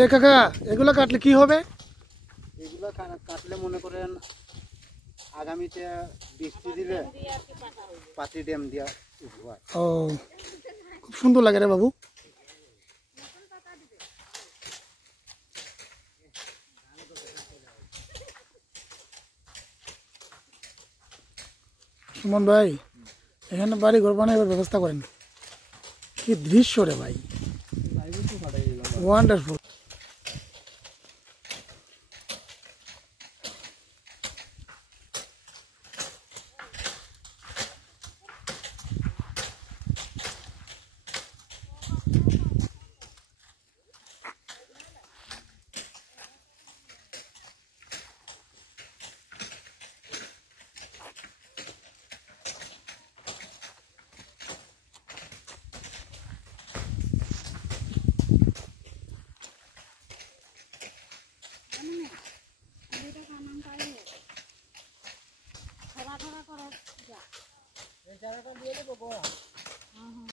এ কাকা এগুলো কাটলে কি হবে? এগুলো কাটলে মনে করেন আগামীতে বৃষ্টি দিলে পাতি ড্যাম দিয়া উঠবে। ও খুব সুন্দর লাগে রে বাবু। সুমন ভাই এখানে বাড়ি ঘর বানাবার ব্যবস্থা করেন, কি দৃশ্য রে ভাই, ওয়ান্ডারফুল। জায়গাটা দিয়ে দেবো।